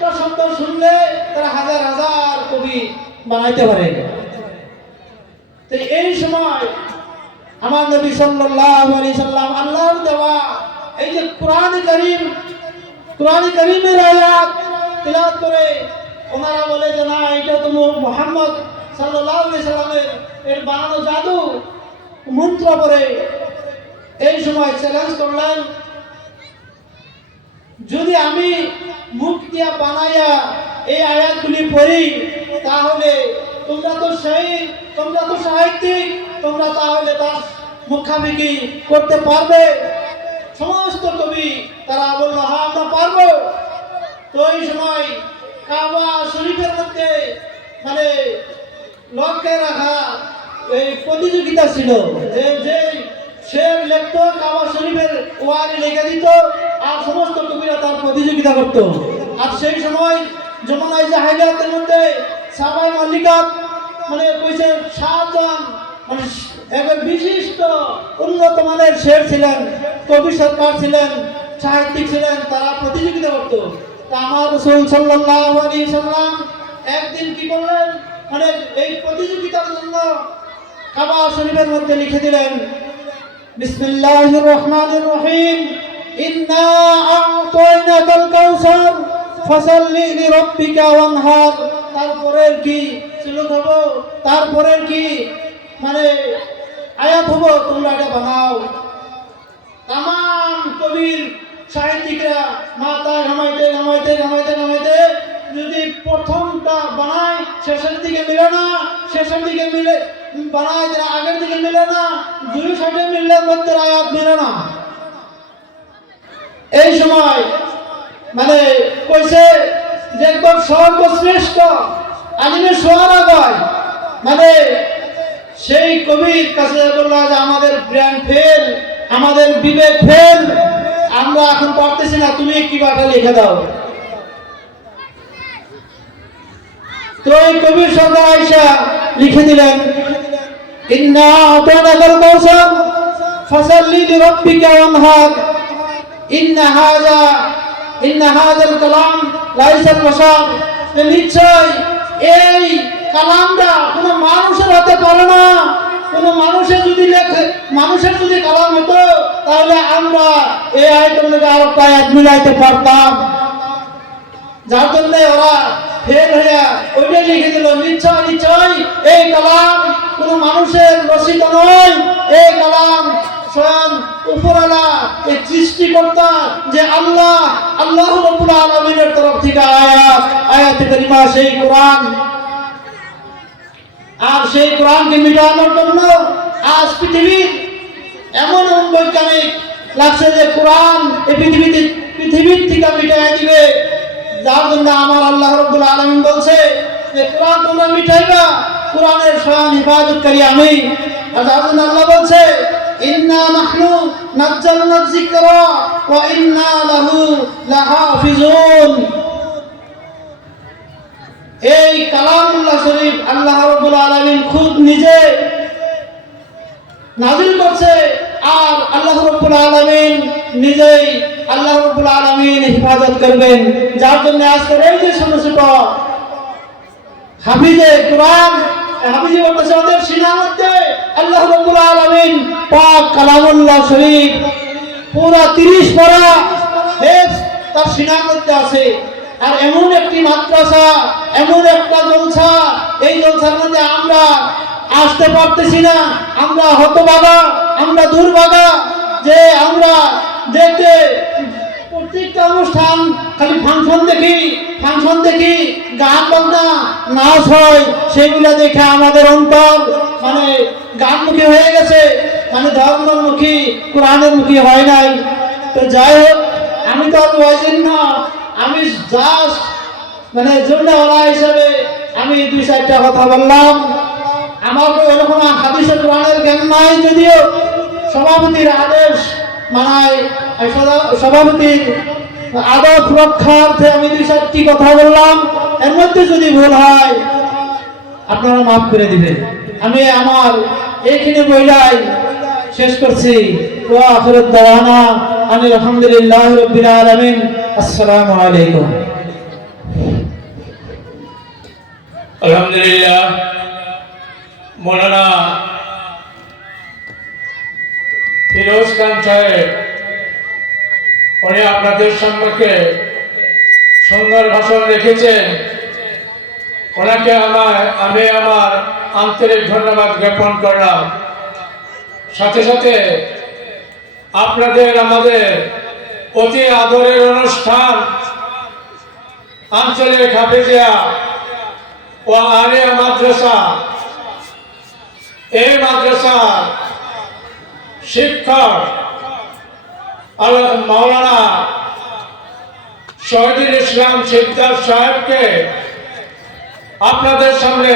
একটা শব্দ শুনলে তারা হাজার হাজার কবি বানাইতে পারে। তো এই সময় আমার নবী সাল্লাল্লাহু আলাইহি সাল্লাম আল্লাহর দেওয়া এই যে কোরআন করিম, কোরআন কারীমের আয়াত করে ওনারা বলে যে, না, এটা তো মোহাম্মদ সাল্লাল্লাহু সাল্লামের, এর বানানো জাদু। মন্ত্র পড়ে। এই সময় চ্যালেঞ্জ করলেন যদি আমি মুখ দিয়া বানাইয়া এই আয়াতগুলি পড়ি, তাহলে তোমরা তো সেই, তোমরা তো সাহিত্যিক, তোমরা তাহলে তার মুখামুখি করতে পারবে। সমস্ত কবি তারা বলল হ্যাঁ আমরা পারব। তো এই সময় কাবা শরীফের মধ্যে মানে লক্ষ্যে রাখা এই প্রতিযোগিতা ছিল যে যে সে লিখত কাবা শরীফের ওয়ারি লিখে দিত। আর সমস্ত কবিরা তার প্রতিযোগিতা করত। আর সেই সময় যমুনাই জাহাইলাতের মধ্যে সাবাই মল্লিকা মানে কইছে সাতজন মানে একবার বিশিষ্ট উন্নত মানের শের ছিলেন, কবি সরকার ছিলেন, সাহিত্যিক ছিলেন, তারা প্রতিযোগিতা করত। তা আমার রসুল সাল্লাল্লাহু আলাইহি সাল্লাম একদিন কি করলেন? মানে এই প্রতিযোগিতার জন্য কাবা শরীফের মধ্যে লিখে দিলেন, বিসমিল্লাহির রহমানির রহিম ইন্না আ'তাইনাকাল কাউসার, ফাসাল্লি লিরাব্বিকা ওয়ানহার। তারপরের কি? সুলুক হব তারপরের কি? মানে আয়াত হব, তোমরা এটা বানাও। তাম কবির সাহিত্যিকরা মাথা ঘামাইতে ঘামাইতে ঘামাইতে ঘামাইতে যদি প্রথমটা বানায়, শেষের দিকে মিলে না, শেষের দিকে মিলে, বানায় আগের দিকে মিলে না, দুই সাইডে মিললে মধ্যে আয়াত মিলে না। এই সময় মানে কইছে যে একদম সর্বশ্রেষ্ঠ আলিমের সোহারা কয় মানে সেই কবির কাছে বলল যে আমাদের ব্র্যান্ড ফেল আমাদের বিবেক ফেল আমরা এখন পারতেছি না, তুমি কি বাটা লিখে দাও। তো এই কবির সরকার আইসা লিখে দিলেন, ইন্না আতানাকাল কাউসার ফাসাল্লি লিরাব্বিকা ওয়ানহার ইন্না হাযা ইন্না হাযাল কালাম লাইসা বাশার। নিশ্চয় এই কালামটা কোনো মানুষের হতে পারে না। কোন মানুষের যদি লেখে, মানুষের যদি কালাম হতো, তাহলে আমরা এই আয়তন থেকে আরও আয়াত মিলাইতে পারতাম। যার জন্য ওরা ফেল হইয়া ওইটাই লিখে দিল, নিশ্চয় নিশ্চয়, এই কালাম কোন মানুষের রচিত নয়। এই কালাম স্বয়ং উপরালা এই সৃষ্টিকর্তা যে আল্লাহ আল্লাহ রব্বুল আলামিনের তরফ থেকে আয়াত, আয়াতে কারিমা, সেই কোরআন। আর সেই কোরআনকে মিটানোর জন্য আজ পৃথিবীর এমন বৈজ্ঞানিক লাগছে যে কোরআন এই পৃথিবীতে, পৃথিবীর থেকে মিটাই দিবে। যার জন্য আমার আল্লাহ রব্বুল আলামিন বলছে যে, কোরআন তোমরা মিটাইবা, কোরআনের স্বয়ং হিফাজতকারী আমি। আর যার জন্য আল্লাহ বলছে, ইন্না নাহনু এই কালামুল্লাহ শরীফ আল্লাহ নিজে নাজিল করছে, আর আল্লাহ রব্বুল নিজেই আল্লাহ আলামিন হিফাজত করবেন। যার জন্য আজকের এই যে ছোট ছোট হাফিজে কোরআন, হাফিজে বলতেছে ওদের সিনার মধ্যে আল্লাহ রব্বুল আলামিন পাক কালামুল্লাহ শরীফ পুরা তিরিশ পারা হেফ তার সিনার মধ্যে আছে। আর এমন একটি মাদ্রাসা, এমন একটা জলসা, এই জলসার মধ্যে আমরা আসতে পারতেছি না। আমরা হতবাগা, আমরা দুর্ভাগা যে আমরা দেখতে প্রত্যেকটা অনুষ্ঠান খালি ফাংশন দেখি ফাংশন দেখি, গান বাজনা, নাচ হয়, সেগুলো দেখে আমাদের অন্তর মানে গানমুখী হয়ে গেছে। মানে ধর্মমুখী কোরআনের মুখী হয় নাই। তো যাই হোক, আমি তো আর ওয়াজিন না। আমি জাস্ট মানে জন্য ওরা হিসেবে আমি দুই চারটা কথা বললাম। আমার এরকম হাদিসের কোরআনের জ্ঞান নাই যদিও। সভাপতির আদেশ মানায়। সভাপতির আদব রক্ষার্থে আমি দুই চারটি কথা বললাম। এর মধ্যে যদি ভুল হয়, আপনারা মাফ করে দিবেন। আমি আমার এইখানে বইলাই শেষ করছি। ওয়া আখিরুদ দাওয়ানা আনিল আলহামদুলিল্লাহি রাব্বিল আলামিন। আসসালামু আলাইকুম। আলহামদুলিল্লাহ। মৌলানা ফিরোজ খান সাহেব, উনি আপনাদের সম্পর্কে সুন্দর ভাষণ রেখেছেন। ওনাকে আমার আমি আমার আন্তরিক ধন্যবাদ জ্ঞাপন করলাম। সাথে সাথে আপনাদের আমাদের অতি আদরের অনুষ্ঠান আঞ্চলিক হাফিজিয়া ও আলিয়া মাদ্রাসা। এই মাদ্রাসার শিক্ষক মাওলানা শহীদুল ইসলাম সিকদার সাহেবকে আপনাদের সামনে